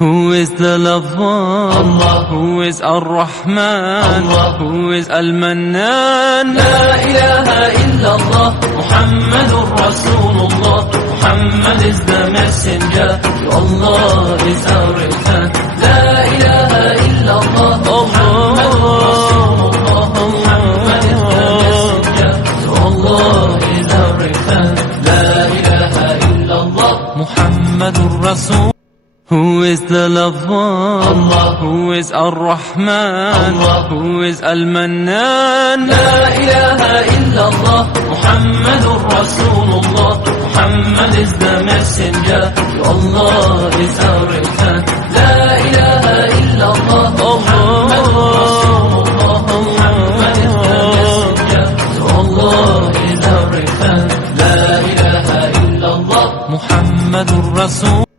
Who is the lover? Allah. Who is Ar-Rahman? Allah. Who is Al-Mannan? La ilaha illallah, Muhammadur Rasulullah. Muhammad is the messenger, to Allah is our return. La ilaha illallah, Muhammadur Rasulullah. Muhammad is the messenger, to Allah is our return. La ilaha illallah, Muhammadur Rasul. Who is the lover? Allah. Who is Ar-Rahman? Allah. Who is Al-Mannan? La ilaha illallah, Muhammadur Rasulullah. Muhammad is the messenger, to Allah is our return. La ilaha illallah, Muhammadur Rasulullah. Muhammad is the messenger, to Allah is our return. La ilaha illallah, Muhammadur Rasul.